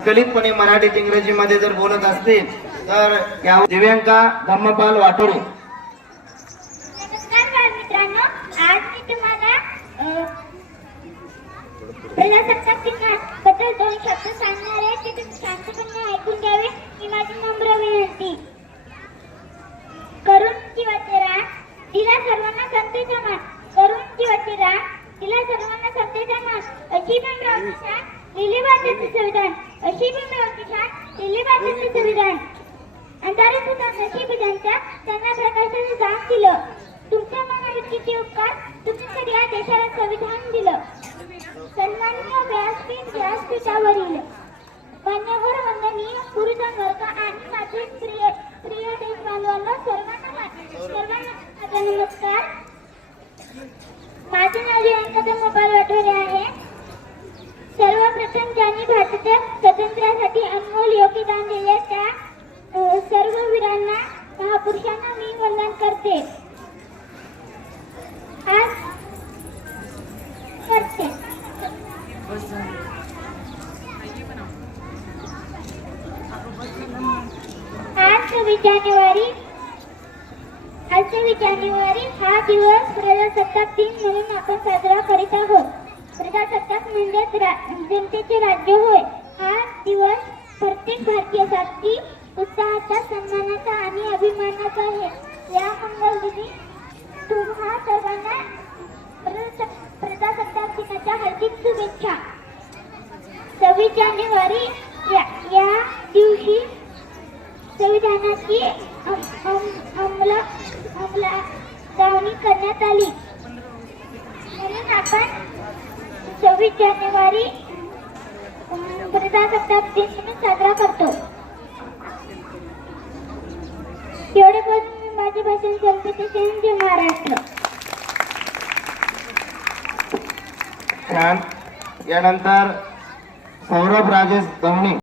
कलितपणे मराठीत इंग्रजीमध्ये जर बोलत असतील तर या दिव्यांका धम्मपाल वाटोळे. नमस्कार बालमित्रांनो, आज मी तुम्हाला प्रजासत्ताक दिनाबद्दल 2 शब्द सांगणार आहे. ते तुम्ही शांतपणे ऐकून घ्यावे ही माझी नम्र विनंती. करून जीवाचे रान दिला सर्वांना संतेचा मान, करून जीवाचे रान दिला सर्वांना संतेचा मान, अशी भीमरावांची शान लिहिले भारताचे संविधान, अशी भीमरावांची शान लिहिले भारताचे संविधान. अंधारात होता नशीब ज्यांच्या त्यांना प्रकाशाने दान दिलं. तुमच्या मनावरचे उपकार तुम्ही या देशाला संविधान दिलं. सन्माननीय व्यासपीठावरील मान्यवर वंदनीय गुरुजनवर्ग आणि माझे प्रिय देशबांधवांनो, सर्वांना माझा नमस्कार. माझे नाव दिव्यांका धम्मपाल वाटोळे आहे. सर्वप्रथम ज्यांनी भारताच्या स्वातंत्र्यासाठी अनमोल योगदान दिले त्या सर्व वीरांना महापुरुषांना मी वंदन करते. आज 26 जानेवारी हा दिवस प्रजासत्ताक दिन म्हणून आपण साजरा करीत आहोत. प्रजासत्ताक म्हणजे जनतेचे राज्य होय. हा दिवस प्रत्येक भारतीयासाठी उत्साहाचा, सन्मानाचा आणि अभिमानाचा आहे. या मंगलदिनी तुम्हा सर्वांना प्रजासत्ताक दिनाच्या हार्दिक शुभेच्छा. 26 जानेवारी या दिवशी संविधानाची अंमलबजावणी करण्यात आली. म्हणून आपण 26 जानेवारी प्रजासत्ताक दिन म्हणून साजरा करतो. एवढे बोलून मी माझे भाषण संपवते. जय महाराष्ट्र. यानंतर सौरभ राजेश गवणी.